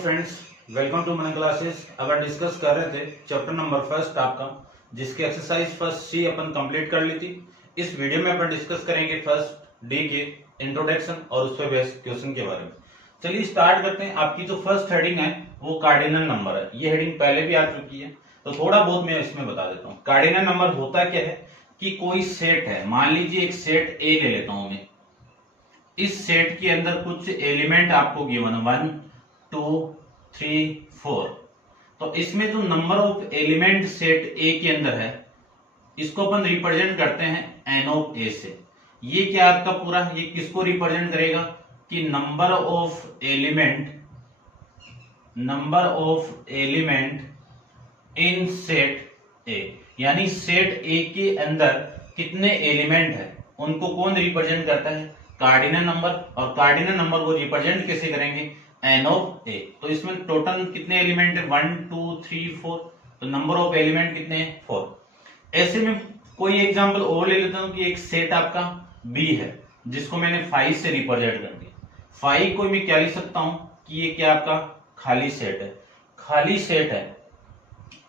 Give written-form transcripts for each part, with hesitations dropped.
Friends, welcome to मन classes. अब हम डिस्कस कर रहे थे चैप्टर नंबर फर्स्ट आपका, जिसकी एक्सरसाइज फर्स्ट सी अपन कंप्लीट कर ली थी। इस वीडियो में अपन डिस्कस करेंगे फर्स्ट डी के इंट्रोडक्शन और उस पर बेस्ड क्वेश्चन के बारे में। चलिए स्टार्ट करते हैं। आपकी जो फर्स्ट हेडिंग है वो कार्डिनल नंबर है। ये हेडिंग पहले भी आ चुकी है, तो थोड़ा बहुत मैं इसमें बता देता हूँ। कार्डिनल नंबर होता क्या है कि कोई सेट है, मान लीजिए एक सेट ए ले लेता हूं मैं। इस सेट के अंदर कुछ एलिमेंट आपको गिवन है 1 2 3 4। तो इसमें जो number of element set A के अंदर है, इसको अपन रिप्रेजेंट करते हैं एन ऑफ ए से। ये क्या आपका पूरा, ये किसको रिप्रेजेंट करेगा कि number of element in set ए, यानी सेट ए के अंदर कितने एलिमेंट है उनको कौन रिप्रेजेंट करता है, कार्डिनल नंबर। और कार्डिनल नंबर को रिप्रेजेंट कैसे करेंगे, एन ऑफ ए। तो इसमें टोटल कितने एलिमेंट है 1 2 3 4, तो नंबर ऑफ एलिमेंट कितने हैं 4। ऐसे में कोई एग्जांपल और ले लेता हूं कि एक सेट आपका बी है जिसको मैंने 5 से रिप्रेजेंट कर दिया। 5 को मैं क्या लिख सकता हूं कि ये क्या आपका खाली सेट है। खाली सेट है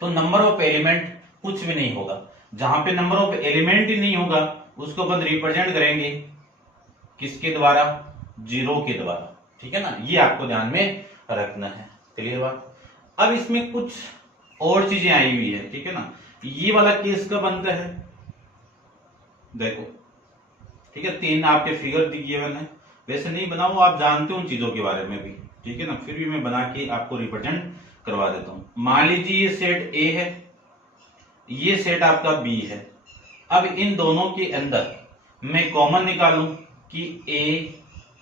तो नंबर ऑफ एलिमेंट कुछ भी नहीं होगा। जहां पे नंबर ऑफ एलिमेंट ही नहीं होगा उसको अपन रिप्रेजेंट करेंगे किसके द्वारा, जीरो के द्वारा। ठीक है ना, ये आपको ध्यान में रखना है। क्लियर बात। अब इसमें कुछ और चीजें आई हुई है, ठीक है ना। ये वाला केस कब बनता है, देखो ठीक है, 3 आपके फिगर दिए हुए हैं। वैसे नहीं बनाओ, आप जानते हो उन चीजों के बारे में भी, ठीक है ना, फिर भी मैं बना के आपको रिप्रेजेंट करवा देता हूं। मान लीजिए ये सेट ए है, ये सेट आपका बी है। अब इन दोनों के अंदर मैं कॉमन निकालूं कि ए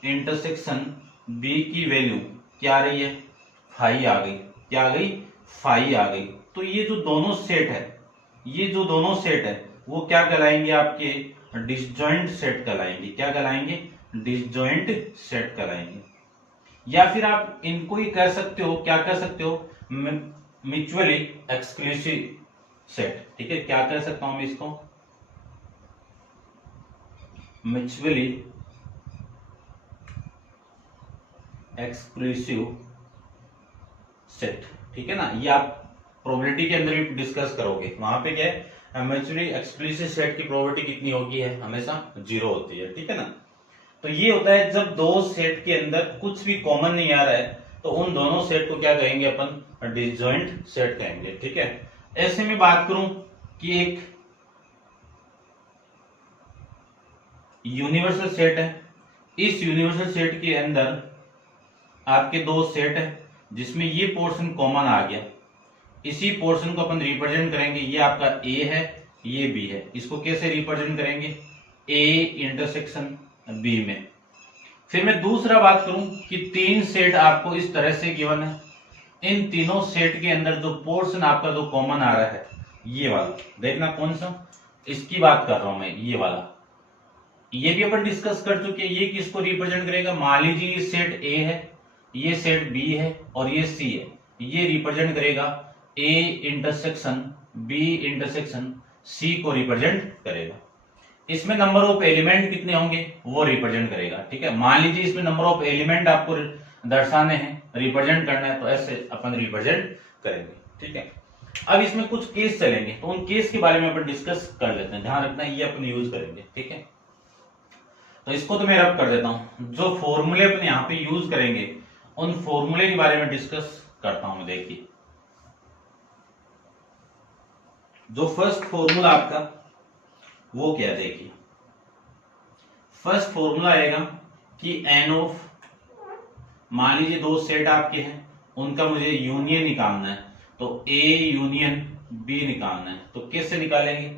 इंटरसेक्शन बी की वैल्यू क्या आ रही है, 5 आ गई। क्या आ गई, 5 आ गई। तो ये जो दोनों सेट है, वो क्या कहलाएंगे, आपके डिसजॉइंट सेट कहलाएंगे। क्या कहलाएंगे, डिसजॉइंट सेट कहलाएंगे। या फिर आप इनको ही कह सकते हो, क्या कह सकते हो, म्यूचुअली एक्सक्लूसिव सेट। ठीक है, क्या कह सकता हूं मैं इसको, म्यूचुअली एक्सक्लूसिव सेट। ठीक है ना, ये आप प्रोबेबिलिटी के अंदर भी डिस्कस करोगे। वहां पे क्या है, म्यूचुअली एक्सक्लूसिव सेट की प्रोबेबिलिटी कितनी होगी, है हमेशा 0 होती है। ठीक है ना, तो ये होता है जब दो सेट के अंदर कुछ भी कॉमन नहीं आ रहा है, तो उन दोनों सेट को क्या कहेंगे अपन, डिसजॉइंट सेट कहेंगे। ठीक है, ऐसे में बात करूं कि एक यूनिवर्सल सेट है। इस यूनिवर्सल सेट के अंदर आपके दो सेट है जिसमें ये पोर्शन कॉमन आ गया। इसी पोर्शन को अपन रिप्रेजेंट करेंगे, ये आपका ए है, ये बी है। इसको कैसे रिप्रेजेंट करेंगे, ए इंटरसेक्शन बी में। फिर मैं दूसरा बात करूं कि 3 सेट आपको इस तरह से गिवन है। इन तीनों सेट के अंदर जो पोर्शन आपका जो कॉमन आ रहा है, ये वाला देखना कौन सा, इसकी बात कर रहा हूं मैं, ये वाला। ये भी अपन डिस्कस कर चुके हैं। ये किसको रिप्रेजेंट करेगा, मान लीजिए ये सेट ए है, ये सेट बी है और ये सी है। ये रिप्रेजेंट करेगा A intersection B intersection C को रिप्रेजेंट करेगा। इसमें नंबर ऑफ एलिमेंट कितने होंगे वो रिप्रेजेंट करेगा। ठीक है, मान लीजिए इसमें नंबर ऑफ एलिमेंट आपको दर्शाने हैं, रिप्रेजेंट करना है, तो ऐसे अपन रिप्रेजेंट करेंगे। ठीक है, अब इसमें कुछ केस चलेंगे, तो उन केस के बारे में अपन डिस्कस कर लेते हैं। ध्यान रखना ये अपन यूज करेंगे। ठीक है, तो इसको तो मैं रब कर देता हूं। जो फॉर्मूले अपन यहां पे यूज करेंगे उन फॉर्मूले के बारे में डिस्कस करता हूं। देखिए, जो फर्स्ट फॉर्मूला आपका वो क्या, देखिए फर्स्ट फॉर्मूला आएगा कि एन ऑफ, मान लीजिए दो सेट आपके हैं, उनका मुझे यूनियन निकालना है, तो ए यूनियन बी निकालना है। तो कैसे निकालेंगे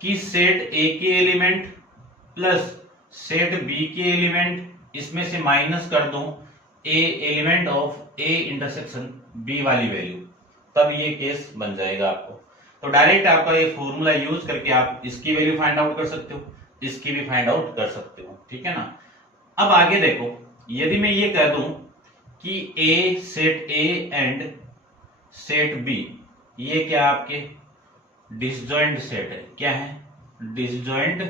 कि सेट ए के एलिमेंट प्लस सेट बी के एलिमेंट, इसमें से माइनस कर दूं A element of A intersection B वाली वैल्यू, तब ये केस बन जाएगा आपको। तो डायरेक्ट आपका ये फॉर्मूला यूज करके आप इसकी वैल्यू फाइंड आउट कर सकते हो, इसकी भी फाइंड आउट कर सकते हो। ठीक है ना, अब आगे देखो, यदि मैं ये कह दूं कि A set A and set B, ये क्या आपके डिसजॉइंट सेट है। क्या है, डिसजॉइंट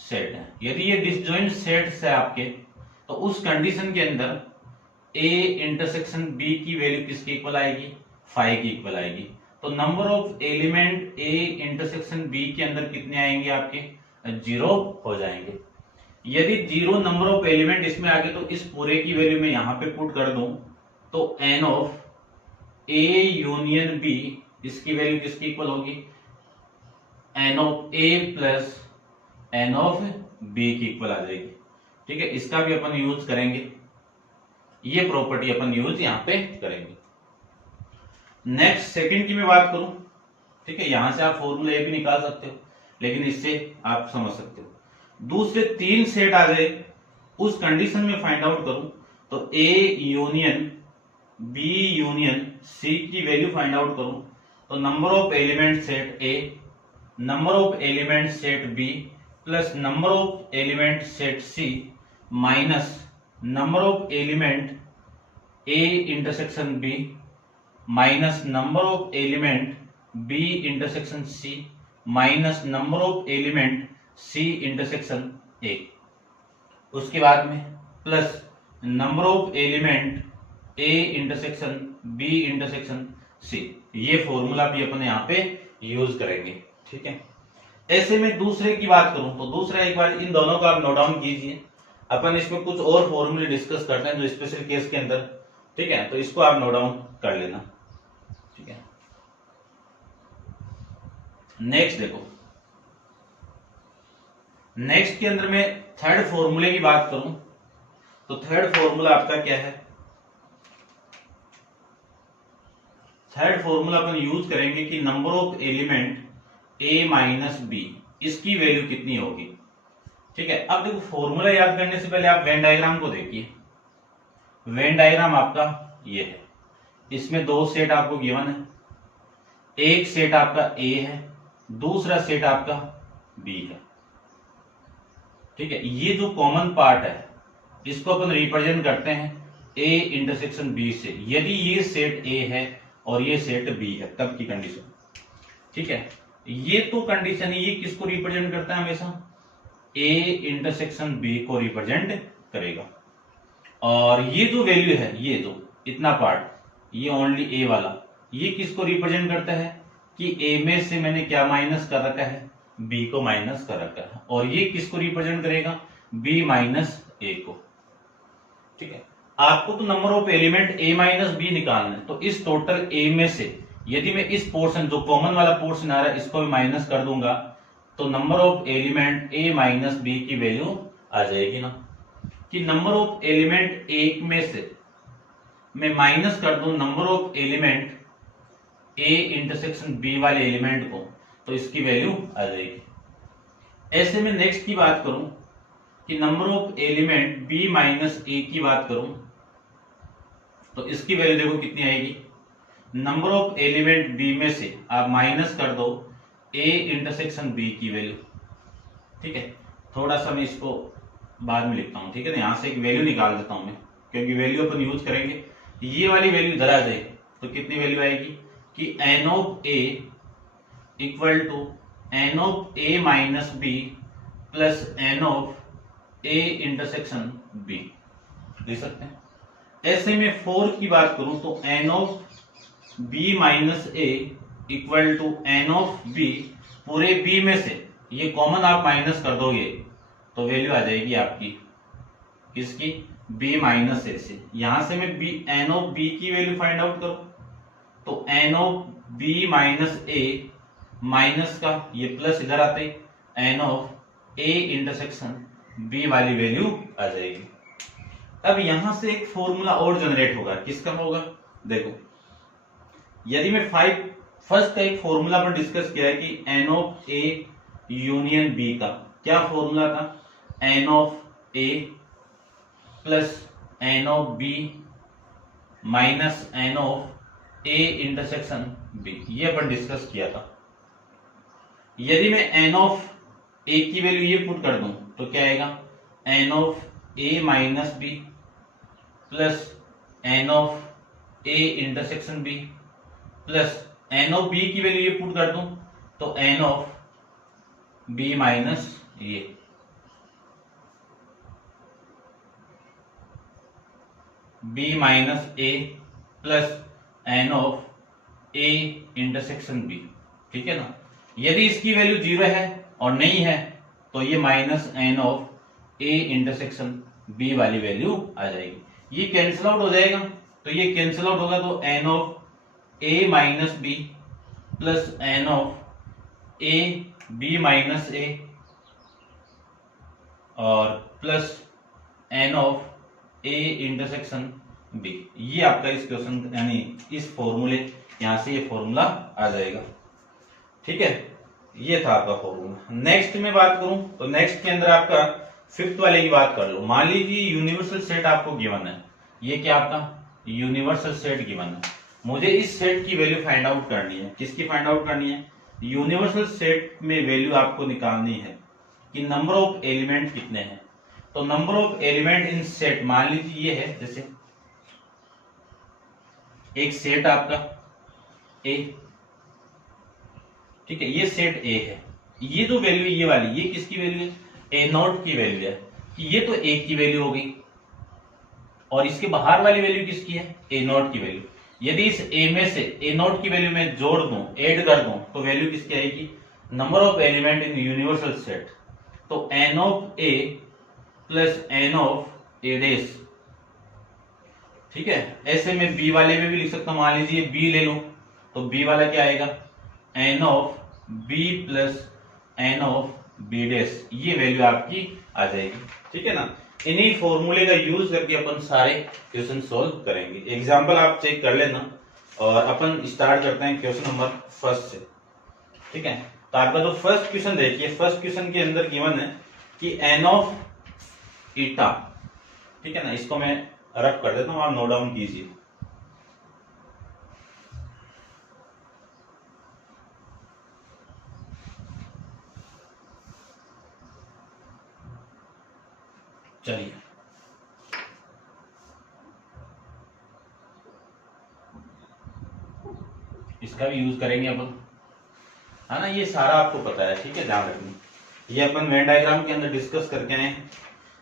सेट है। यदि ये डिसजॉइंट सेट है आपके, तो उस कंडीशन के अंदर ए इंटरसेक्शन बी की वैल्यू किसके इक्वल आएगी, 5 की इक्वल आएगी। तो number of element A intersection B के अंदर कितने आएंगे आपके, 0 हो जाएंगे। यदि 0 नंबर ऑफ एलिमेंट इसमें आ गए तो इस पूरे की वैल्यू मैं यहां पे पुट कर दूं तो N of A union B, इसकी वैल्यू किसकी इक्वल होगी, N of A plus N of B की इक्वल आ जाएगी। ठीक है, इसका भी अपन यूज करेंगे, ये प्रॉपर्टी अपन यूज यहां पे करेंगे। नेक्स्ट सेकंड की मैं बात करूं, ठीक है, यहां से आप फॉर्मूला ए भी निकाल सकते हो, लेकिन इससे आप समझ सकते हो। दूसरे 3 सेट आ गए, उस कंडीशन में फाइंड आउट करूं तो A union B union C की वैल्यू फाइंड आउट करूं तो number of element set A, number of element set B plus number of element set C minus number of element A intersection B minus number of element B intersection C minus number of element C intersection A, उसके बाद में plus number of element A intersection B intersection C. ये formula भी अपन यहाँ पे use करेंगे। ठीक है, ऐसे में दूसरे की बात करूं तो दूसरा एक बार इन दोनों को आप नोट डाउन कीजिए, अपन इसमें कुछ और फॉर्मूले डिस्कस करते हैं जो स्पेशल केस के अंदर। ठीक है, तो इसको आप नोट डाउन कर लेना। ठीक है, नेक्स्ट देखो, नेक्स्ट के अंदर मैं थर्ड फॉर्मूले की बात करूं तो थर्ड फॉर्मूला आपका क्या है, थर्ड फॉर्मूला अपन यूज करेंगे कि number of element A minus B, इसकी वैल्यू कितनी होगी। ठीक है, अब देखो फॉर्मूला याद करने से पहले आप वेन डायग्राम को देखिए। वेन डायग्राम आपका ये है, इसमें 2 सेट आपको गिवन है, एक सेट आपका ए है, दूसरा सेट आपका बी है। ठीक है, ये जो कॉमन पार्ट है इसको अपन रिप्रेजेंट करते हैं ए इंटरसेक्शन बी से। यदि ये सेट ए है और ये सेट बी है तब की कंडीशन। ठीक है, ये तो कंडीशन है, ये किसको रिप्रेजेंट करता है, हमेशा ए इंटरसेक्शन बी को रिप्रेजेंट करेगा। और ये जो वैल्यू है, ये जो इतना पार्ट, ये ओनली ए वाला, ये किसको रिप्रेजेंट करता है कि ए में से मैंने क्या माइनस कर रखा है, बी को माइनस कर रखा है। और ये किसको रिप्रेजेंट करेगा, बी माइनस ए को। ठीक है, आपको तो number of element A minus B निकालना है, तो इस टोटल ए में से यदि मैं इस पोर्शन जो कॉमन वाला पोर्शन आ रहा है इसको भी माइनस कर दूंगा तो number of element A minus B की वैल्यू आ जाएगी ना। कि नंबर ऑफ एलिमेंट एक में से मैं माइनस कर दूं number of element A intersection B वाले एलिमेंट को, तो इसकी वैल्यू आ जाएगी। ऐसे में नेक्स्ट की बात करूं कि number of element B minus A की बात करूं तो इसकी वैल्यू देखो कितनी आएगी, नंबर ऑफ एलिमेंट बी में से आप माइनस कर दो ए इंटरसेक्शन बी की वैल्यू। ठीक है, थोड़ा सा मैं इसको बाद में लिखता हूं। ठीक है ना, यहां से एक वैल्यू निकाल देता हूं मैं, क्योंकि वैल्यू अपन यूज करेंगे। ये वाली वैल्यू इधर आ जाएगी तो कितनी वैल्यू आएगी कि N of A equal to N of A minus B plus N of A intersection B, देख सकते हैं। ऐसे में 4 की बात करूं तो N of B minus A equal to N of B, पूरे बी में से ये कॉमन आप माइनस कर दोगे तो वैल्यू आ जाएगी आपकी किसकी, बी माइनस ए से। यहां से मैं बी एन ऑफ बी की वैल्यू फाइंड आउट करूं तो N of B minus A minus का ये प्लस इधर आते N of A intersection B वाली वैल्यू आ जाएगी। अब यहां से एक फॉर्मूला और जनरेट होगा, किसका होगा, देखो यदि मैं फर्स्ट का एक फॉर्मूला पर डिस्कस किया है कि N of A union B का क्या फॉर्मूला था, N of A plus N of B minus N of A intersection B, ये अपन डिस्कस किया था। यदि मैं एन ऑफ ए की वैल्यू ये पुट कर दूं तो क्या आएगा, n of A minus B plus N of A intersection B plus N of B की वैल्यू ये पुट कर दूं तो एन ऑफ बी माइनस ये। B minus A plus N of A intersection B, ठीक है ना। यदि इसकी वैल्यू 0 है और नहीं है तो ये minus N of A intersection B वाली वैल्यू आ जाएगी। ये कैंसिल आउट हो जाएगा, तो ये कैंसिल आउट होगा तो N of A minus B plus N of A B minus A और plus N of A intersection B. ये आपका इस क्वेश्चन यानी इस फॉर्मूले यहां से ये फॉर्मूला आ जाएगा, ठीक है। ये था आपका फॉर्मूला। नेक्स्ट में बात करूं तो नेक्स्ट के अंदर आपका फिफ्थ वाले की बात कर लो। मान लीजिए यूनिवर्सल सेट आपको गिवन है, ये क्या आपका यूनिवर्सल सेट गिवन है। मुझे इस सेट की वैल्यू फाइंड आउट करनी है। किसकी फाइंड आउट करनी है? यूनिवर्सल सेट में वैल्यू आपको निकालनी है कि नंबर ऑफ एलिमेंट कितने हैं। तो number of element in set मान लीजिए ये है, जैसे एक सेट आपका ए, ठीक है, ये सेट ए है। ये जो वैल्यू ये वाली, ये किसकी वैल्यू है? ए नॉट की वैल्यू है, कि ये तो ए की वैल्यू हो गई और इसके बाहर वाली वैल्यू किसकी है? ए नॉट की वैल्यू। यदि इस ए में से ए नॉट की वैल्यू में जोड़ दूं, ऐड कर दूं, तो वैल्यू किसकी आएगी? Number of element in universal set. तो N of A plus N of A dash, ठीक है। ऐसे में बी वाले में भी लिख सकता हूं। मान लीजिए बी ले लो तो बी वाला क्या आएगा? N of B plus N of B dash. ये वैल्यू आपकी आ जाएगी, ठीक है ना। इन्हीं फॉर्मूले का यूज करके अपन सारे क्वेश्चन सॉल्व करेंगे। एग्जांपल आप चेक कर लेना और अपन स्टार्ट करते हैं क्वेश्चन नंबर फर्स्ट से, ठीक है। तो आपका जो फर्स्ट क्वेश्चन देखिए, फर्स्ट क्वेश्चन के अंदर गिवन है कि एन ऑफ ईटा, ठीक है ना। इसको मैं रफ कर देता हूं, आप नोट डाउन कीजिए। चलिए, इसका भी यूज करेंगे अपन, है ना। ये सारा आपको पता है, ठीक है, ध्यान रखना। ये अपन वेन डायग्राम के अंदर डिस्कस करके आए।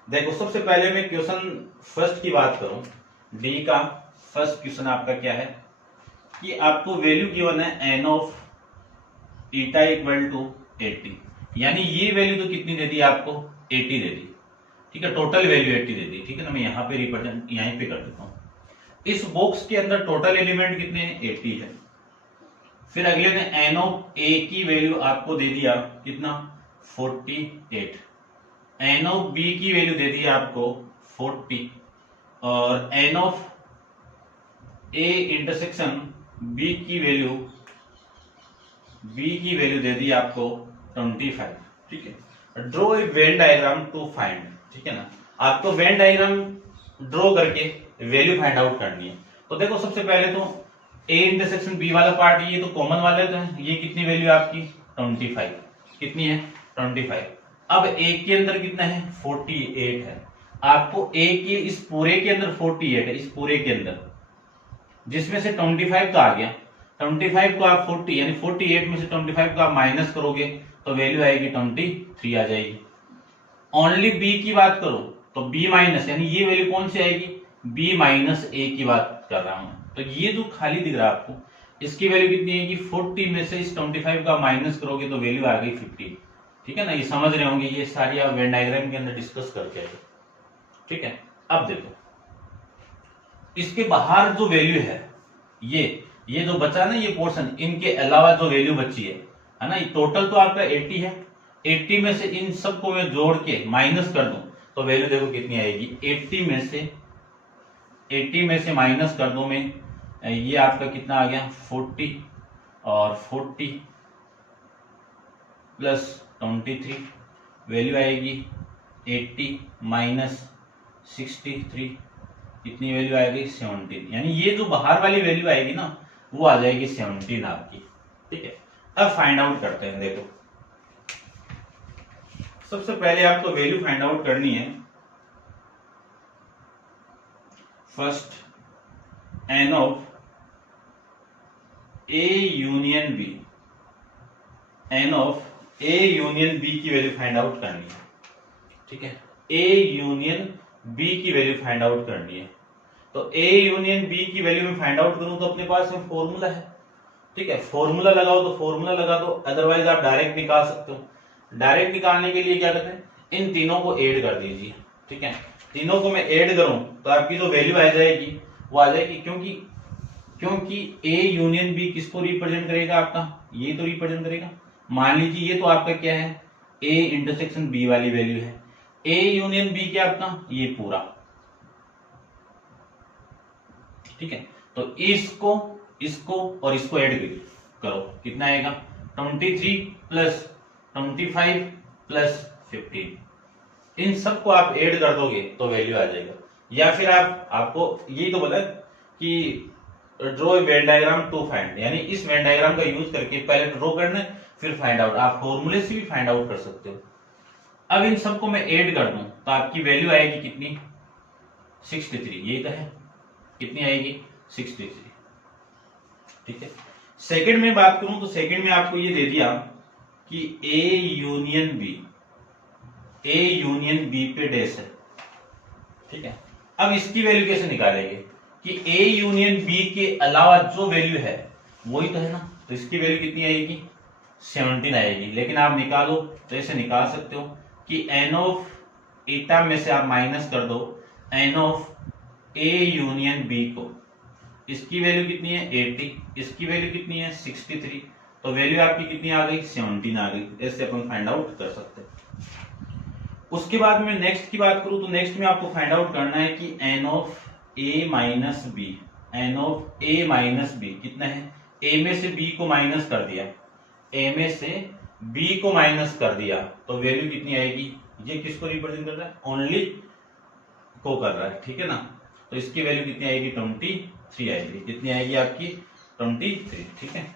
देखो, सबसे पहले मैं क्वेश्चन फर्स्ट की बात करूं, डी का फर्स्ट क्वेश्चन आपका क्या है कि आपको वैल्यू गिवन है n of eta equal to 80, यानी ये वैल्यू तो कितनी दे दी आपको? 80 दे दी, ठीक है। टोटल वैल्यू 80 दे दी, ठीक है ना। मैं यहाँ पे रिप्रेजेंट यहीं पे कर देता हूँ। इस बॉक्स के अंदर टोटल एलिमेंट कितने हैं? 80 है। फिर अगले में एन ऑफ ए की वैल्यू आपको दे दिया कितना? 48। एन ऑफ बी की वैल्यू दे दी आपको 40 और n of A intersection B की वैल्यू दे दी आपको 25, ठीक है। Draw a Venn diagram to find, ठीक है ना। आपको वेन डायग्राम ड्रॉ करके वैल्यू फाइंड आउट करनी है। तो देखो, सबसे पहले तो ए इंटरसेक्शन बी वाला पार्ट, ये तो कॉमन वाले तो है। ये कितनी वैल्यू आपकी? 25। कितनी है? 25। अब ए के अंदर कितना है? 48 है। आपको ए के इस पूरे के अंदर 48 है, इस पूरे के अंदर, जिसमें से 25 का आ गया। 25 को आप 40 यानी 48 में से 25 को आप माइनस करोगे तो वैल्यू आएगी 23 आ जाएगी। ओनली बी की बात करो तो बी माइनस, यानी ये वैल्यू कौन सी आएगी? बी माइनस ए की बात कर रहा हूं। तो ये जो खाली दिख रहा है आपको, इसकी वैल्यू कितनी है कि 40 में से इस 25 का माइनस करोगे तो वैल्यू आ गई 50, ठीक है ना। ये समझ रहे होंगे, ये सारी आप वेन डायग्राम के अंदर डिस्कस करके आए, ठीक है। अब देखो, इसके बाहर जो वैल्यू है, ये जो बचा ना, ये पोर्शन, इनके अलावा जो वैल्यू बची है ना, ये टोटल तो आपका 80 है। 80 में से इन सबको मैं जोड़ के माइनस कर दूं तो वैल्यू देखो कितनी आएगी? 80 में से माइनस कर दूं मैं, ये आपका कितना आ गया? 40 और 40 प्लस 23, वैल्यू आएगी 80 माइनस 63, कितनी वैल्यू आएगी? 17। यानी ये जो बाहर वाली वैल्यू आएगी ना, वो आ जाएगी 17 आपकी, ठीक है। अब फाइंड आउट करते हैं। देखो, सबसे पहले आपको वैल्यू फाइंड आउट करनी है। First n of A union B, N of A union B की वैल्यू फाइंड आउट करनी है, ठीक है। ए यूनियन बी की वैल्यू फाइंड आउट करनी है। तो ए यूनियन बी की वैल्यू में फाइंड आउट करूं तो अपने पास में फॉर्मूला है, ठीक है, फॉर्मूला लगाओ तो फॉर्मूला लगा दो, अदरवाइज आप डायरेक्ट निकाल सकते हो। डायरेक्ट निकालने के लिए क्या करते हैं, इन तीनों को ऐड कर दीजिए, ठीक है, तीनों को मैं ऐड करूं तो आपकी जो वैल्यू आ जाएगी वो आ जाएगी, क्योंकि ए यूनियन बी किसको रिप्रेजेंट करेगा, आपका ये तो रिप्रेजेंट करेगा। मान लीजिए ये तो आपका क्या है, ए इंटरसेक्शन बी वाली वैल्यू है, ए यूनियन बी क्या आपका ये पूरा, ठीक है। तो इसको इसको और इसको ऐड करो, कितना आएगा 23 प्लस 25 प्लस 15, इन सबको आप ऐड कर दोगे तो वैल्यू आ जाएगा। या फिर आपको यही तो बोला कि draw Venn diagram to find, यानी इस वेन डायग्राम का यूज करके पहले ड्रॉ करना है फिर फाइंड आउट, आप फॉर्मूले से भी फाइंड आउट कर सकते हो। अब इन सबको मैं ऐड कर दूं तो आपकी वैल्यू आएगी कितनी 63, ये तो है, कितनी आएगी 63, ठीक है। सेकंड में बात करूं तो सेकंड में आपको ये दे दिया कि ए यूनियन बी पे डैश है, ठीक है। अब इसकी वैल्यू कैसे निकालेंगे कि ए यूनियन बी के अलावा जो वैल्यू है वही तो है ना, तो इसकी वैल्यू कितनी आएगी 17 आएगी। लेकिन आप निकालो तो ऐसे निकाल सकते हो कि एन ऑफ एटा में से आप माइनस कर दो n of A union B को, इसकी वैल्यू कितनी है 80, इसकी वैल्यू कितनी है 63, तो वैल्यू आपकी कितनी आ गई 17 आ गई। ऐसे अपन फाइंड आउट कर सकते हैं। उसके बाद में नेक्स्ट की बात करूं तो नेक्स्ट में आपको फाइंड आउट करना है कि N of A minus B, N of A minus B कितना है, ए में से बी को माइनस कर दिया, ए में से बी को माइनस कर दिया तो वैल्यू कितनी आएगी, ये किसको रिप्रेजेंट कर रहा है ओनली को कर रहा है, ठीक है ना। तो इसकी वैल्यू कितनी आएगी 23 आएगी, कितनी आएगी आपकी 23, ठीक है।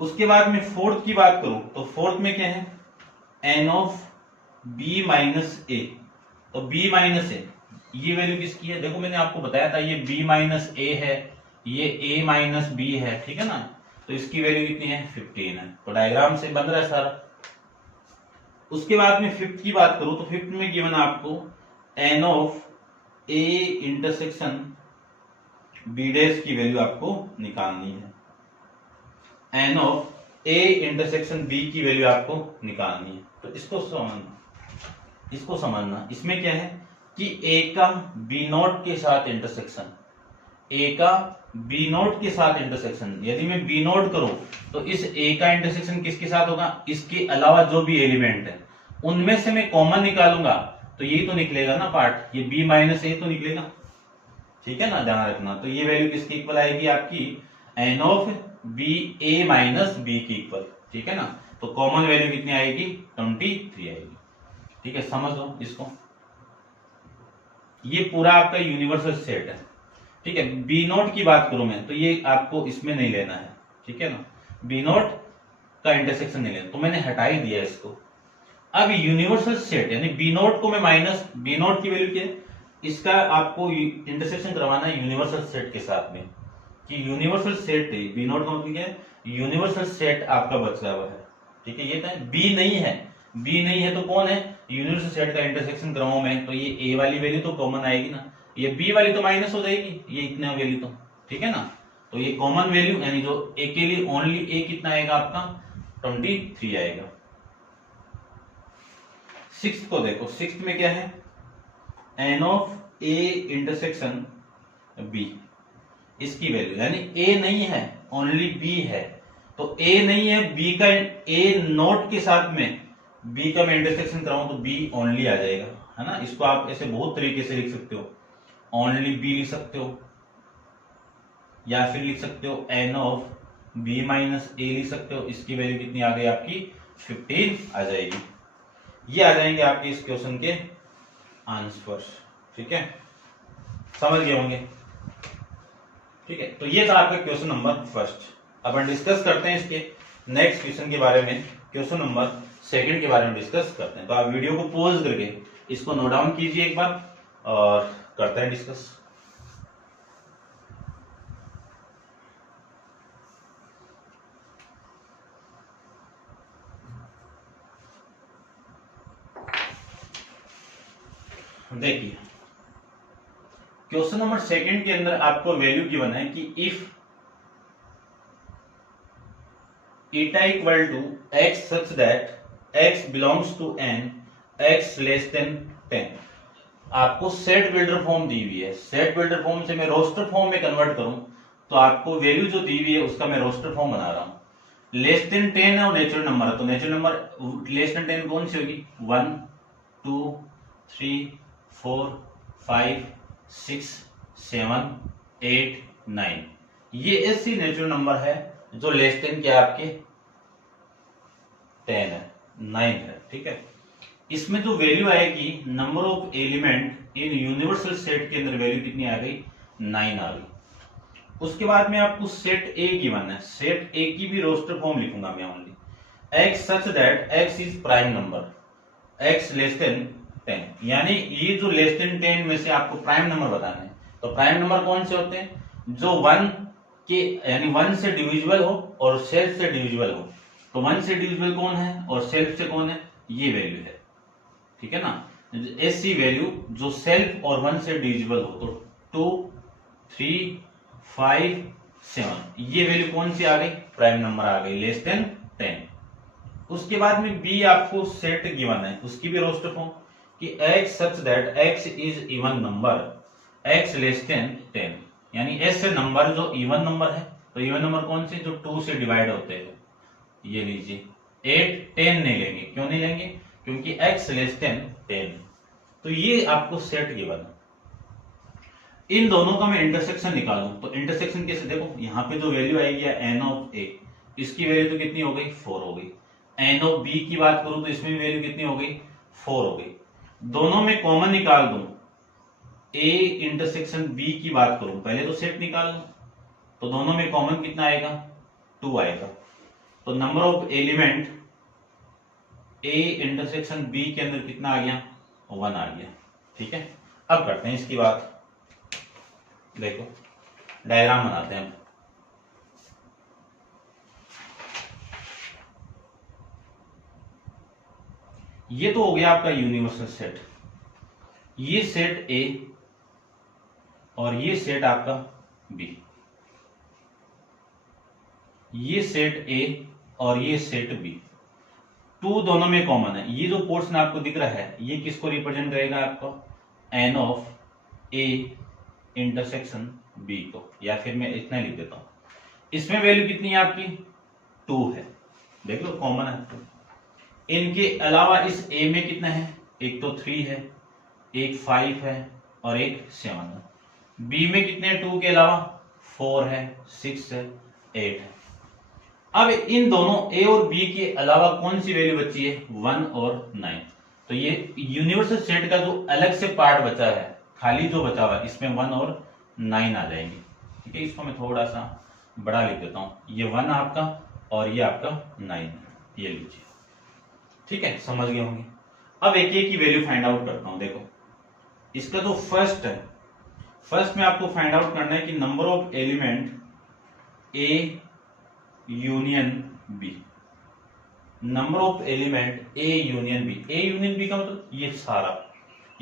उसके बाद में फोर्थ की बात करूं तो फोर्थ में क्या है एन ऑफ बी माइनस ए, तो बी माइनस ए ये वैल्यू किसकी है, देखो मैंने आपको बताया था ये बी माइनस ए है, ये ए माइनस बी है, ठीक है ना। तो इसकी वैल्यू कितनी है 15 है, तो डायग्राम से बन रहा है सारा। उसके बाद में फिफ्थ की बात करूं तो फिफ्थ में गिवन आपको n of A intersection B dash की वैल्यू आपको निकालनी है, n of A intersection B की वैल्यू आपको निकालनी है। तो इसको समझना इसमें क्या है कि ए का बी नोट के साथ इंटरसेक्शन, ए का बी नोट के साथ इंटरसेक्शन, यदि मैं बी नोट करूं तो इस ए का इंटरसेक्शन किसके साथ होगा, इसके अलावा जो भी एलिमेंट है उनमें से मैं कॉमन निकालूंगा तो यही तो निकलेगा ना पार्ट, ये बी माइनस ए तो निकलेगा, ठीक है ना, ध्यान रखना। तो ये वैल्यू किसकी इक्वल आएगी आपकी n of B A minus B की इक्वल, ठीक है ना। तो कॉमन वैल्यू कितनी आएगी 23 आएगी, ठीक है, समझ लो इसको। ये पूरा आपका यूनिवर्सल सेट है, ठीक है। बी नोट की बात करूं मैं तो ये आपको इसमें नहीं लेना है, ठीक है ना, बी नोट का इंटरसेक्शन नहीं लेना, तो मैंने हटा ही दिया इसको। अब यूनिवर्सल सेट यानी बी नोट को मैं माइनस, बी नोट की वैल्यू क्या है, इसका आपको इंटरसेक्शन करवाना है यूनिवर्सल सेट के साथ में, कि यूनिवर्सल सेट है बी नोट का मतलब क्या है, यूनिवर्सल सेट आपका बचा हुआ है, ठीक है। ये तो बी नहीं है, बी नहीं है तो कौन है, यूनिवर्सल सेट का इंटरसेक्शन कराऊं मैं तो ये ए वाली वैल्यू तो कॉमन आएगी ना, ये बी वाली तो माइनस हो जाएगी, ये इतने वैल्यू तो, ठीक है ना। तो ये कॉमन वैल्यू यानी जो ए के लिए ओनली ए कितना आएगा आपका 23 आएगा। सिक्स्थ को देखो, सिक्स्थ में क्या है n of A intersection B, इसकी वैल्यू यानी ए नहीं है ओनली बी है, तो ए नहीं है बी का, ए नोट के साथ में बी का मैं इंटरसेक्शन कराऊं तो बी ओनली आ जाएगा, है ना। इसको आप ऐसे बहुत तरीके से लिख सकते हो, ओनली बी लिख सकते हो, या फिर लिख सकते हो एन ऑफ बी माइनस ए लिख सकते हो, इसकी वैल्यू कितनी आ गई आपकी 15 आ जाएगी। ये आ जाएंगे आपके इस क्वेश्चन के आंसर, ठीक है, समझ गए होंगे, ठीक है। तो ये था आपका क्वेश्चन नंबर फर्स्ट। अब हम डिस्कस करते हैं इसके नेक्स्ट क्वेश्चन के बारे में, क्वेश्चन नंबर सेकंड के बारे में डिस्कस करते हैं। तो आप वीडियो को पॉज करके इसको नोट डाउन कीजिए एक बार और करते हैं डिस्कस। देखिए क्वेश्चन नंबर सेकंड के अंदर आपको वैल्यू गिवन है कि if eta equal to x such that x belongs to n x less than 10, आपको सेट बिल्डर फॉर्म दी हुई है। सेट बिल्डर फॉर्म से मैं रोस्टर फॉर्म में कन्वर्ट करूं तो आपको वैल्यू जो दी हुई है उसका मैं रोस्टर फॉर्म बना रहा हूं। लेस देन 10 है और नेचुरल नंबर है, तो नेचुरल नंबर लेस देन 10 कौन सी होगी? 1 2 3 4 5 6 7 8 9, ये ऐसी नेचुरल नंबर है जो लेस देन क्या आपके 10 है, 9 है। ठीक है, इसमें जो वैल्यू आएगी number of element in universal set के अंदर वैल्यू कितनी आ गई? 9 आ गई। उसके बाद में आपको सेट ए गिवन है, सेट ए की भी रोस्टर फॉर्म लिखूंगा मैं only. x such that x is prime number, x less than 10, यानी ये जो लेस देन 10 में से आपको प्राइम नंबर बताना है। तो प्राइम नंबर कौन से होते हैं? जो 1 के यानी 1 से डिविजिबल हो और सेल्फ से डिविजिबल हो। तो 1 से डिविजिबल कौन है और सेल्फ से कौन है? ये वैल्यू है। ठीक है ना, ऐसी वैल्यू जो सेल्फ और 1 से डिविजिबल हो। तो 2 3 5 7, ये वैल्यू कौन सी आ गई? प्राइम नंबर आ गई, लेस देन 10। उसके बाद में बी आपको सेट गिवन है, उसकी भी रोस्टर फॉर्म कि x such that x is even number, x less than 10, यानी ऐसे नंबर जो इवन नंबर है। तो इवन नंबर कौन से? जो 2 से डिवाइड होते हैं। ये लीजिए 8 10 नहीं लेंगे, क्यों नहीं लेंगे? क्योंकि x लेस देन 10। तो ये आपको सेट गिवन है। इन दोनों का मैं इंटरसेक्शन निकालूं तो इंटरसेक्शन कैसे? देखो यहाँ पे जो वैल्यू आएगी n ऑफ a, इसकी वैल्यू तो कितनी हो गई? 4 हो गई। n ऑफ b की बात करूं तो इसमें वैल्यू कितनी हो गई? 4 हो गई। दोनों में कॉमन निकाल दूं, a इंटरसेक्शन b की बात करूं, पहले तो सेट निकाल लूं, तो दोनों में कॉमन कितना आएगा? 2 आएगा। तो number of element a intersection b के अंदर कितना आ गया? 1 आ गया। ठीक है, अब करते हैं इसकी बात। देखो डायग्राम बनाते हैं। ये तो हो गया आपका यूनिवर्सल सेट, ये सेट ए और ये सेट आपका बी, ये सेट ए और ये सेट बी। 2 दोनों में कॉमन है। ये जो पोर्शन आपको दिख रहा है ये किसको रिप्रेजेंट करेगा? आपको n of A intersection B को, या फिर मैं इतना लिख देता हूं। इसमें वैल्यू कितनी है आपकी? 2 है, देख लो कॉमन है 2। इनके अलावा इस ए में कितना है? एक तो 3 है, एक 5 है और एक 7 है। बी में कितने? 2 के अलावा 4 है, 6 है, 8 है। अब इन दोनों ए और बी के अलावा कौन सी वैल्यू बची है? 1 और 9। तो ये यूनिवर्सल सेट का जो अलग से पार्ट बचा है, खाली जो बचा हुआ है, इसमें 1 और 9 आ जाएंगे। ठीक है, इसको मैं थोड़ा सा बड़ा लिख देता हूं। ये 1 आपका और ये आपका 9, ये लीजिए। ठीक है, समझ गए होंगे। अब एक एक की वैल्यू फाइंड आउट करता हूं। देखो इसका जो फर्स्ट है, फर्स्ट में आपको फाइंड आउट करना है कि number of element A union B, number of element A union B. A union B का मतलब ये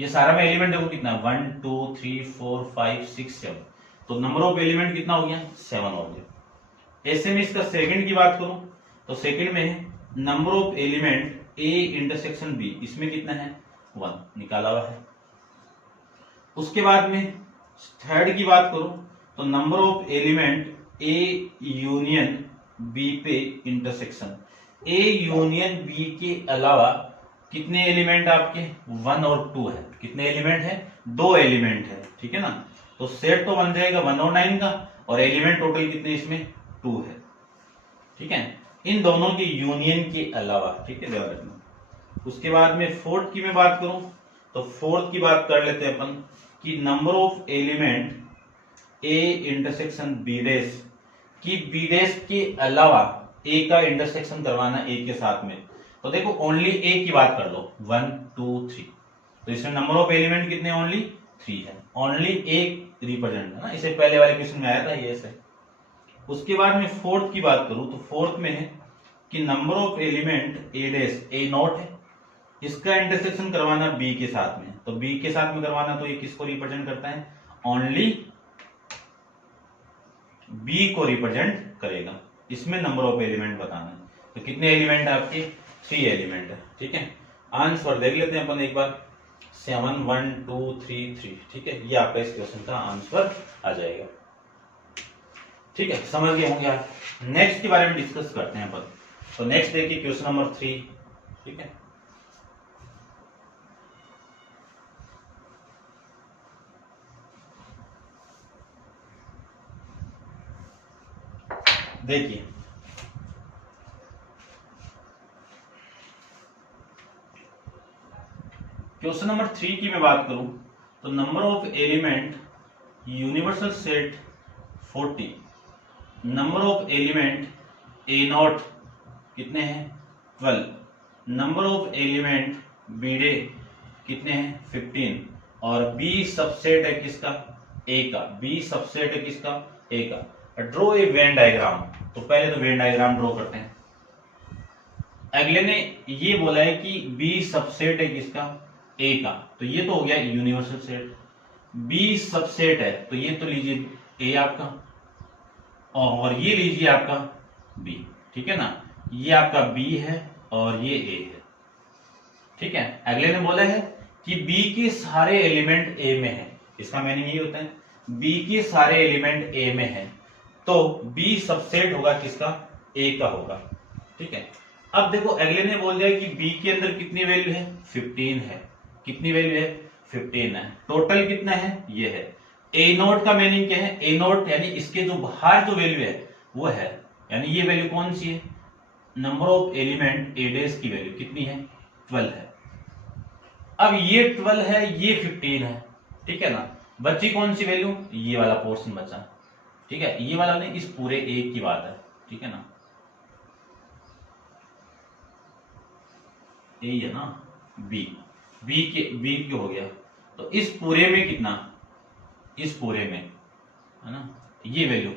सारा में एलिमेंट देखो कितना, 1 2 3 4 5 6 7, तो नंबर ऑफ एलिमेंट कितना हो गया? 7 हो गया। ऐसे में इसका सेकंड की बात करूं तो सेकंड में है number of element A intersection B, इसमें कितना है? 1 निकाला हुआ है। उसके बाद में थर्ड की बात करूं तो number of element A union B पे इंटरसेक्शन, ए यूनियन बी के अलावा कितने एलिमेंट आपके? 1 और 2 है। कितने एलिमेंट है? 2 एलिमेंट है। ठीक है ना, तो सेट तो बन जाएगा 1 और 9 का, और एलिमेंट टोटल कितने इसमें? 2 है। ठीक है, इन दोनों के यूनियन के अलावा। ठीक है, ध्यान रखना। उसके बाद में फोर्थ की मैं बात करूं तो फोर्थ की बात कर लेते हैं अपन कि number of element A intersection B dash की, बी डैश के अलावा ए का इंटरसेक्शन करवाना ए के साथ में। तो देखो ओनली ए की बात कर लो, 1 2 3, तो इसमें नंबर ऑफ एलिमेंट कितने? ओनली 3 है। ओनली ए रिप्रेजेंट है ना, इसे पहले वाले क्वेश्चन में आया था ये से। उसके बाद में फोर्थ की बात करूं तो फोर्थ में है कि number of element A dash, A not है, इसका इंटरसेक्शन करवाना बी के साथ में। तो बी के साथ में करवाना तो ये किसको रिप्रेजेंट करता है? ओनली बी को रिप्रेजेंट करेगा। इसमें नंबर ऑफ एलिमेंट बताना है। तो कितने एलिमेंट है आपके? 3 एलिमेंट है। ठीक है, आंसर देख लेते हैं अपन एक बार। 7 1 2 3 3। ठीक है, ये आपका इस क्वेश्चन का आंसर आ जाएगा। ठीक है, समझ गए होंगे आप। नेक्स्ट के बारे में डिस्कस करते हैं अपन। तो नेक्स्ट देखिए क्वेश्चन नंबर 3। ठीक है, देखिए क्वेश्चन नंबर 3 की मैं बात करूं तो number of element universal set 40, number of element A not कितने हैं? 12, number of element B dash कितने हैं? 15, और बी सबसेट है किसका? ए का। बी सबसेट है किसका? ए का। Draw a Venn diagram. तो पहले तो वेन डायग्राम ड्रॉ करते हैं। अगले ने ये बोला है कि बी सबसेट है किसका? ए का। तो ये तो हो गया यूनिवर्सल सेट। बी सबसेट है तो ये तो लीजिए ए आपका, और ये लीजिए आपका बी। ठीक है ना, ये आपका बी है और ये ए है। ठीक है, अगले ने बोला है कि बी के सारे एलिमेंट ए में है। इसका मीनिंग ये होता है बी के सारे एलिमेंट ए में है तो बी सबसेट होगा किसका? ए का होगा। ठीक है, अब देखो अगले ने बोल दिया कि बी के अंदर कितनी वैल्यू है? 15 है। कितनी वैल्यू है? 15 है। टोटल कितना है? ये है। ए नोट का मीनिंग क्या है? ए नोट यानी इसके जो बाहर जो वैल्यू है वो है, यानी ये वैल्यू कौन सी है? Number of element A days की वैल्यू कितनी है? 12 है। अब ये 12 है, ये 15 है। ठीक है ना, बची कौन सी वैल्यू? ये वाला पोर्शन बचा। ठीक है, ये वाला नहीं, इस पूरे ए की बात है। ठीक है ना, ए है ना, बी। बी क्यों हो गया? तो इस पूरे में कितना? इस पूरे में है ना ये वैल्यू।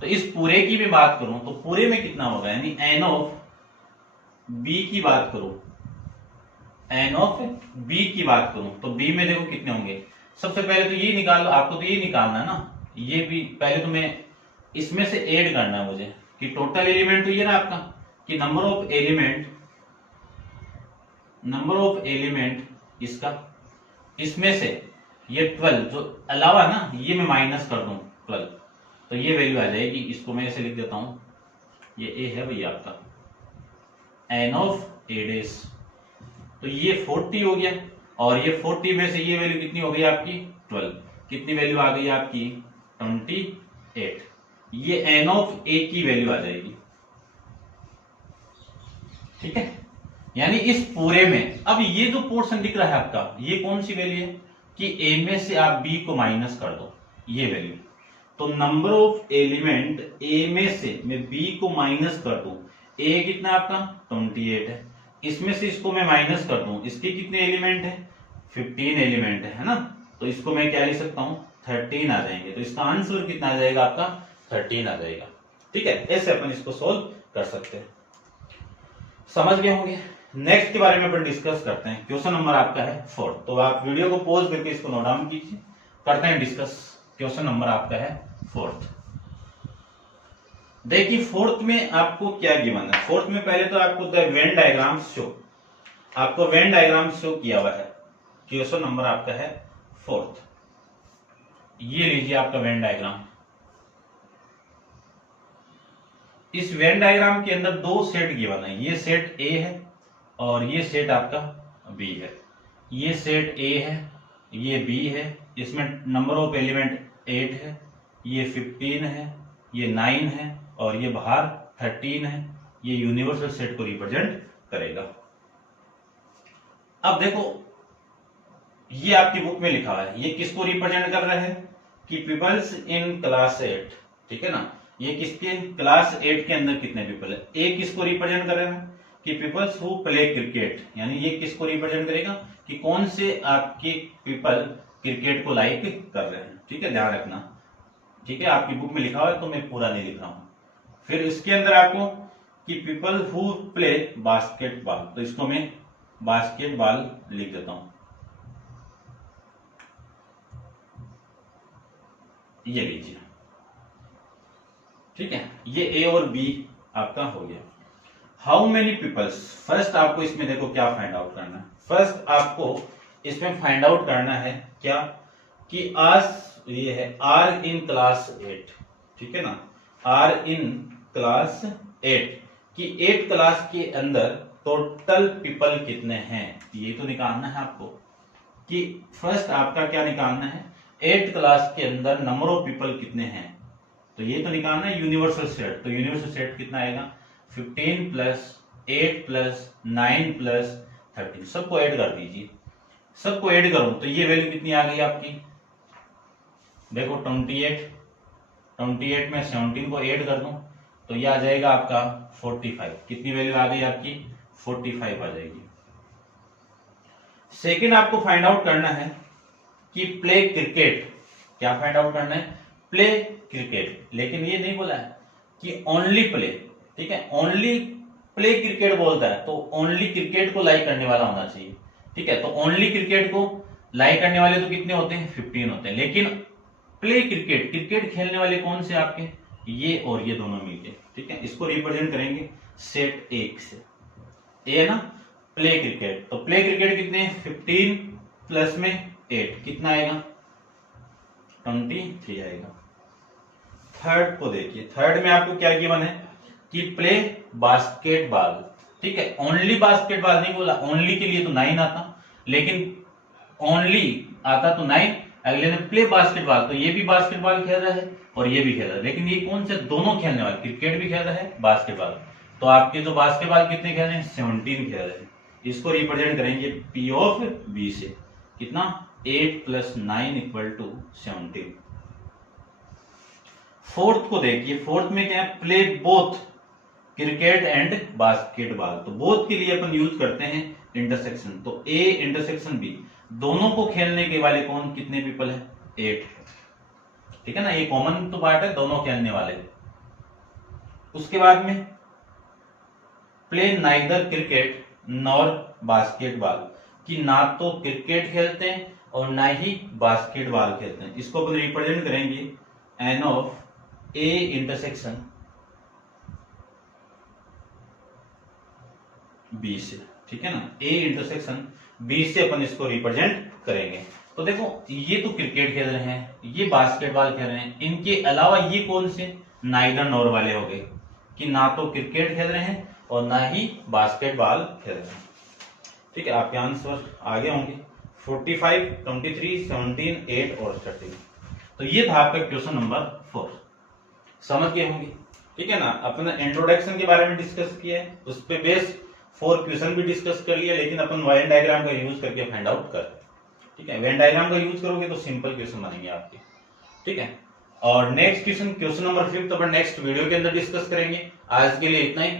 तो इस पूरे की मैं बात करूं तो पूरे में कितना होगा? यानी एन ऑफ बी की बात करूं, एन ऑफ बी की बात करूं तो बी में देखो कितने होंगे। सबसे पहले तो ये निकाल लो, आपको तो ये निकालना है ना। ये भी पहले तो मैं इसमें से ऐड करना है मुझे कि टोटल एलिमेंट तो ये ना आपका कि नंबर ऑफ एलिमेंट इसका, इसमें से ये 12 जो अलावा ना ये मैं माइनस कर दूं 12 तो ये वैल्यू आ जाएगी। इसको मैं ऐसे लिख देता हूं, ये ए है भैया आपका एन ऑफ ए डेज। तो ये 40 हो गया और ये 40 में से ये वैल्यू कितनी हो गई आपकी? 12। कितनी वैल्यू आ गई आपकी? 28। ये एन ऑफ ए की वैल्यू आ जाएगी। ठीक है, यानी इस पूरे में अब ये जो पोर्शन दिख रहा है आपका ये कौन सी वैल्यू है कि ए में से आप बी को माइनस कर दो, ये वैल्यू। तो नंबर ऑफ एलिमेंट ए में से मैं बी को माइनस कर दूं, ए कितना आपका? 28 है। इसमें से इसको मैं माइनस कर दूं, इसके कितने एलिमेंट है? 15 एलिमेंट है ना। तो इसको मैं क्या लिख सकता हूं? 13 आ जाएंगे। तो इसका आंसर कितना आ जाएगा आपका? 13 आ जाएगा। ठीक है, ऐसे अपन इसको सोल्व कर सकते हैं। समझ गए होंगे। नेक्स्ट के बारे में अपन डिस्कस करते हैं। क्वेश्चन नंबर आपका है 4। तो आप वीडियो को पॉज करके इसको नोट डाउन कीजिए, करते हैं डिस्कस। क्वेश्चन नंबर आपका है 4। देखिए 4th में आपको क्या गिवन है। 4th में पहले तो आपको द वेन डायग्राम शो, आपको वेन डायग्राम शो किया हुआ है। क्वेश्चन नंबर आपका है 4th। ये लीजिए आपका वेन डायग्राम। इस वेन डायग्राम के अंदर 2 सेट गिवन है। ये सेट ए है और ये सेट आपका बी है। ये सेट ए है, ये बी है। इसमें नंबर ऑफ एलिमेंट 8 है, ये 15 है, ये 9 है और ये बाहर 13 है। ये यूनिवर्सल सेट को रिप्रेजेंट करेगा। अब देखो ये आपकी बुक में लिखा हुआ है, ये किसको रिप्रेजेंट कर रहा है कि पीपल्स इन क्लास 8। ठीक है ना, ये किसके? क्लास 8 के अंदर कितने पीपल है? ए किसको रिप्रेजेंट कर रहा है कि पीपल्स हु प्ले क्रिकेट, यानी ये किसको रिप्रेजेंट करेगा कि कौन से आपके पीपल क्रिकेट को लाइक कर रहे हैं। ठीक है, ध्यान रखना। ठीक है, आपकी बुक में लिखा हुआ है तो मैं पूरा नहीं लिख रहा हूं। फिर इसके अंदर आपको कि पीपल हु प्ले बास्केटबॉल, तो इसको मैं बास्केटबॉल लिख देता हूं। ये लीजिए, ठीक है, ये ए और बी आपका हो गया। हाउ मेनी पीपल्स, फर्स्ट आपको इसमें देखो क्या फाइंड आउट करना है। फर्स्ट आपको इसमें फाइंड आउट करना है क्या, कि आज ये है आर इन क्लास 8, ठीक है ना, आर इन क्लास 8 कि 8 क्लास के अंदर टोटल पीपल कितने हैं, ये तो निकालना है आपको। कि फर्स्ट आपका क्या निकालना है, 8 क्लास के अंदर नंबर ऑफ पीपल कितने हैं, तो ये तो निकालना है यूनिवर्सल सेट। तो यूनिवर्सल सेट कितना आएगा, 15 प्लस 8 प्लस 9 प्लस 13, सबको ऐड कर दीजिए। सबको ऐड करो तो ये वैल्यू कितनी आ गई आपकी, देखो 28 में 17 को ऐड कर दो तो ये आ जाएगा आपका 45। कितनी वैल्यू आ गई आपकी, 45 आ जाएगी। सेकंड आपको फाइंड आउट करना है कि प्ले क्रिकेट, क्या फाइंड आउट करना है, प्ले क्रिकेट, लेकिन ये नहीं बोला है कि ओनली प्ले, ठीक है, ओनली प्ले क्रिकेट बोलता है तो ओनली क्रिकेट को लाइक करने वाला होना चाहिए, ठीक है। तो ओनली क्रिकेट को लाइक करने वाले तो कितने होते हैं, 15 होते हैं, लेकिन प्ले क्रिकेट, क्रिकेट खेलने वाले कौन से आपके, ये और ये दोनों मिलके, ठीक है। इसको रिप्रेजेंट करेंगे सेट 1 से, ए है ना, प्ले क्रिकेट। तो प्ले क्रिकेट कितने, 15 प्लस में 8 कितना आएगा, 23 आएगा। थर्ड को देखिए, थर्ड में आपको क्या गिवन है कि प्ले बास्केटबॉल, ठीक है, ओनली बास्केटबॉल नहीं बोला, ओनली के लिए तो 9 आता, लेकिन ओनली आता तो 9, अगले ने प्ले बास्केटबॉल, तो ये भी बास्केटबॉल खेल रहा है और ये भी खेल रहा है, लेकिन ये कौन से, दोनों खेलने वाले, क्रिकेट भी खेल रहा है बास्केटबॉल। तो आपके जो बास्केटबॉल कितने खेल रहे हैं, 17 खेल रहे हैं। इसको रिप्रेजेंट करेंगे P ऑफ B से, कितना, 8 प्लस 9 इक्वल टू 17। फोर्थ को देखिए, फोर्थ में क्या है, play both cricket and basketball. तो बोथ के लिए अपन यूज करते हैं इंटरसेक्शन, तो A इंटरसेक्शन B, दोनों को खेलने के वाले कौन, कितने पीपल है, 8, ठीक है ना, ये कॉमन तो पार्ट है, दोनों खेलने वाले। उसके बाद में play neither cricket nor basketball, कि ना तो क्रिकेट खेलते हैं और ना ही बास्केटबॉल खेलते हैं। इसको अपन रिप्रेजेंट करेंगे n of A intersection B से, ठीक है ना, ए इंटरसेक्शन बी से अपन इसको रिप्रेजेंट करेंगे। तो देखो ये तो क्रिकेट खेल रहे हैं, ये बास्केटबॉल खेल रहे हैं, इनके अलावा ये कौन से नाइदर नॉर वाले हो गए, कि ना तो क्रिकेट खेल रहे हैं और ना ही बास्केटबॉल खेल रहे हैं, ठीक है। आपके आंसर आगे होंगे 45, 23, 17, 8 और 13। तो ये था आपका क्वेश्चन नंबर 4, समझ गए होंगे, ठीक है ना। अपना इंट्रोडक्शन के बारे में डिस्कस किया है, उस पे बेस 4 क्वेश्चन भी डिस्कस कर लिया, लेकिन अपन वेन डायग्राम का यूज करके फाइंड आउट कर, ठीक है। वेन डायग्राम का यूज करोगे तो सिंपल क्वेश्चन बनेंगे आपके, ठीक है। और नेक्स्ट क्वेश्चन, क्वेश्चन नंबर 5 अपन नेक्स्ट वीडियो के अंदर डिस्कस करेंगे। आज के लिए इतना ही।